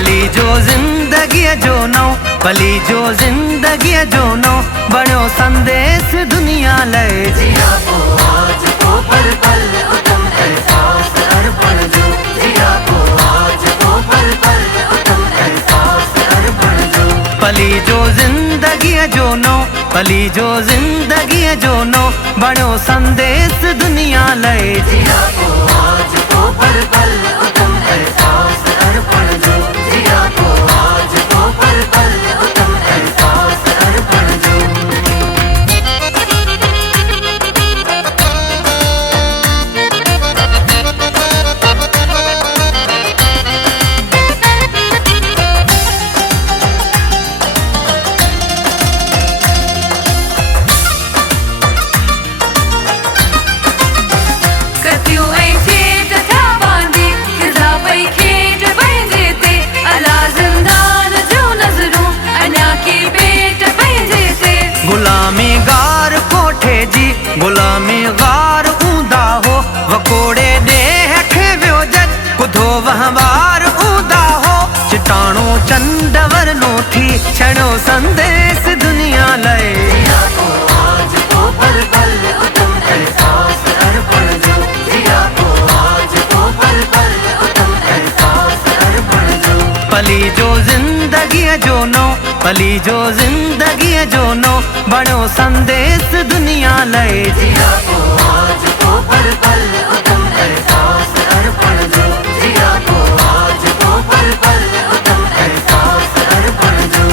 पली जो जिंदगी जो नौ, पली जो जिंदगी जो नौ, बनो संदेश दुनिया लय। जिया को आज को पल पल तुम एहसास अर्पण जो, जिया को आज को पल पल तुम एहसास अर्पण जो। पली जो जिंदगी जो नौ, पली जो जिंदगी जो नौ, बनो संदेश दुनिया लय। जिया को आज को पल पल तुम एहसास अर्पण जो, जिया को आज को पल पल तुम एहसास अर्पण जो। गुलामी गार कोठे जी, गुलामी गार ऊंदा हो, वकोड़े देह खे व्योजत कुधो वहवार ऊंदा हो। चिटाणो चंडवर नो थी छड़ो संदेश दुनिया लय। जिया को आज को पल पल तुम एहसास अर्पण जो, जिया को आज को पल पल तुम एहसास अर्पण जो। पली जो जिंदगी जो नौ, पली जो जिंदगी जो नौ, बनो संदेश दुनिया लय। जिया को आज को पल पल तुम एहसास अर्पण जो, जिया को आज को पल पल तुम एहसास अर्पण जो।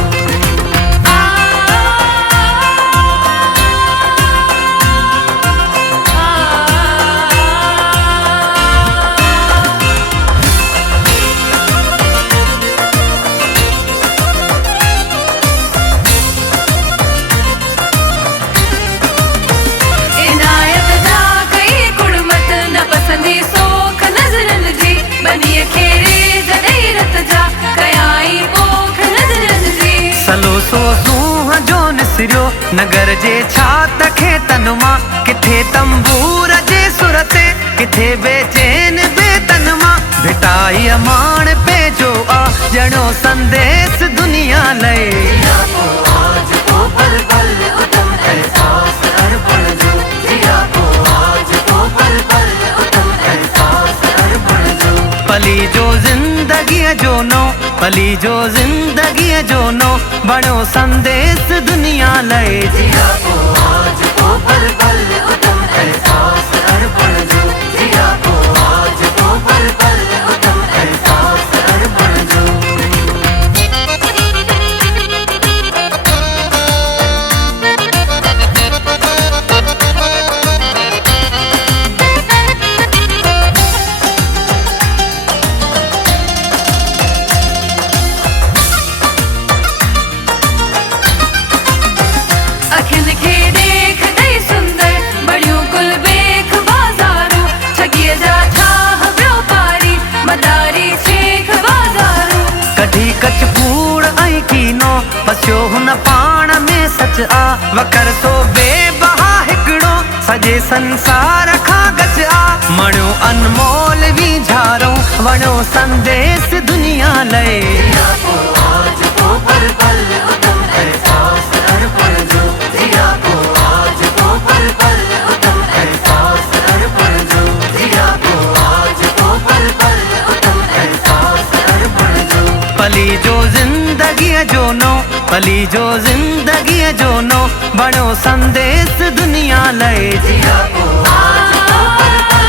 सलो सो सूह जो निसरियो नगर जे छात खे तनमा, किथे तंबूर जे सुरते किथे बेचैन बेतनमा। भिटाई मान पे जो आ जणो संदेश दुनिया लय। जिया को आज को पल पल तुम एहसास अर्पण जो, जिया को आज को पल पल तुम एहसास अर्पण जो। पली जो जिंदगी जो नौ, पली जो जिंदगी जो नौ, बनो संदेश दुनिया लय। जिया को आज को पल पल तुम एहसास अर्पण जो, जिया को आज को पल पल तुम एहसास अर्पण जो। कचपूड़ आई कीनो पसियो हुन पाण में सच आ, वकर सो बेबहा हिकड़ो सजे संसार खां गच आ। मणियो अनमोल वी झारो वणो संदेश दुनिया लय। जिया को आज को पल पल तुम एहसास अर्पण जो, जिया को आज को पल पल तुम एहसास अर्पण जो, जिया को आज को पल पल तुम एहसास अर्पण जो। पली जो जिंदगी जो नौ, पली जो जिंदगी जो नौ, बनो संदेश दुनिया लय। जिया को आज को पल पल